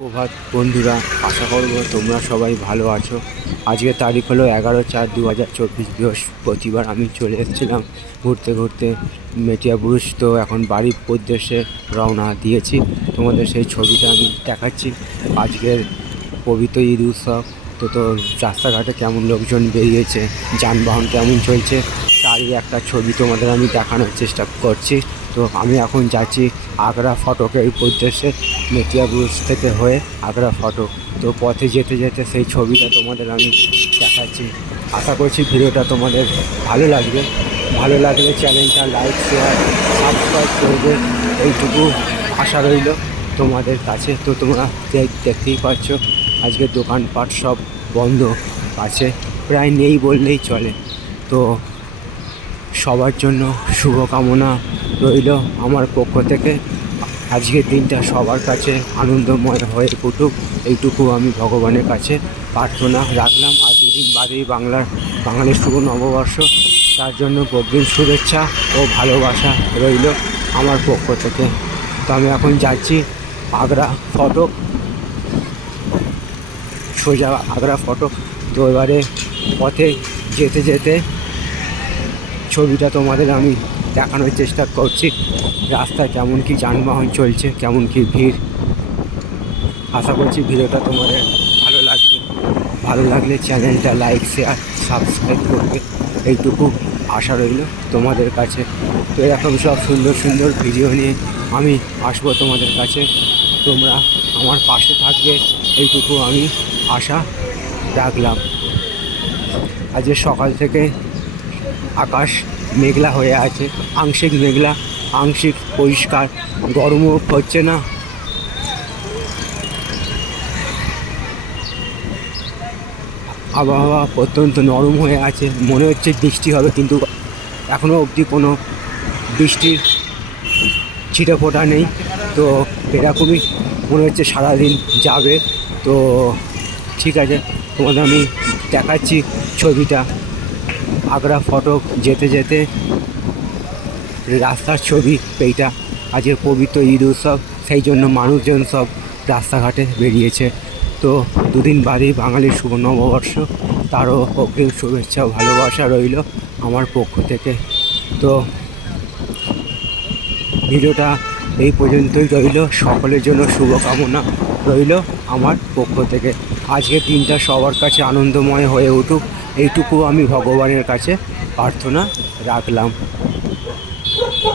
প্রভাত বন্ধুরা, আশা করব তোমরা সবাই ভালো আছো। আজকে তারিখ হলো 11/4/2024 বৃহস্পতিবার। আমি চলে এসেছিলাম ঘুরতে ঘুরতে মেটিয়াবুরুজ। তো এখন বাড়ির উদ্দেশ্যে রওনা দিয়েছি। তোমাদের সেই ছবিটা আমি দেখাচ্ছি। আজকের পবিত্র ঈদ উৎসব। তো রাস্তাঘাটে কেমন লোকজন বেরিয়েছে, যানবাহন কেমন চলছে, তারই একটা ছবি তোমাদের আমি দেখানোর চেষ্টা করছি। তো আমি এখন যাচ্ছি আগ্রা ফটকের উদ্দেশ্যে, মেটিয়াবুরুজ থেকে হয়ে আগ্রা ফটক। তো পথে যেতে যেতে সেই ছবিটা তোমাদের আমি দেখাচ্ছি। আশা করছি ভিডিওটা তোমাদের ভালো লাগলে চ্যানেলটা লাইক, শেয়ার, সাবস্ক্রাইব করবে, এইটুকু আশা রইল তোমাদের কাছে। তো তোমরা দেখতেই পাচ্ছ আজকে দোকানপাট সব বন্ধ আছে, প্রায় নেই বললেই চলে। তো সবার জন্য শুভকামনা রইল আমার পক্ষ থেকে। আজকের দিনটা সবার কাছে আনন্দময় হয়ে উঠুক, এইটুকু আমি ভগবানের কাছে প্রার্থনা রাখলাম। আর দুদিন বাদেই বাঙালির শুভ নববর্ষ, তার জন্য অগ্রিম শুভেচ্ছা ও ভালোবাসা রইল আমার পক্ষ থেকে। তো আমি এখন যাচ্ছি আগ্রা ফটক, সোজা আগ্রা ফটক। তো এবারে পথে যেতে যেতে ছবিটা তোমাদের আমি দেখানোর চেষ্টা করছি। রাস্তায় কেমন কি যানবাহন চলছে, কেমন কি ভিড়। আশা করছি ভিডিওটা তোমাদের ভালো লাগলে চ্যানেলটা লাইক, শেয়ার, সাবস্ক্রাইব করবে, এইটুকু আশা রইল তোমাদের কাছে। তো এরকম সব সুন্দর সুন্দর ভিডিও নিয়ে আমি আসবো তোমাদের কাছে। তোমরা আমার পাশে থাকবে, এইটুকু আমি আশা রাখলাম। আজকে সকাল থেকে আকাশ মেঘলা হয়ে আছে, আংশিক মেঘলা, আংশিক পরিষ্কার, গরমও হচ্ছে না। আবহাওয়া অত্যন্ত নরম হয়ে আছে, মনে হচ্ছে বৃষ্টি হবে, কিন্তু এখনও অবধি কোনো বৃষ্টির ছিটেফোঁটা নেই। তো এরকমই মনে হচ্ছে সারাদিন যাবে। তো ঠিক আছে, তোমাদের আমি দেখাচ্ছি ছবিটা আগ্রা ফটক যেতে যেতে রাস্তার ছবি। এইটা আজকের পবিত্র ঈদ উৎসব, সেই জন্য মানুষজন সব রাস্তাঘাটে বেরিয়েছে। তো দুদিন বাদেই বাঙালির শুভ নববর্ষ, তারও অগ্রিম শুভেচ্ছা ও ভালোবাসা রইল আমার পক্ষ থেকে। তো ভিডিওটা এই পর্যন্তই রইল, সকলের জন্য শুভকামনা রইল আমার পক্ষ থেকে। আজকের দিনটা সবার কাছে আনন্দময় হয়ে উঠুক, এইটুকু আমি ভগবানের কাছে প্রার্থনা রাখলাম।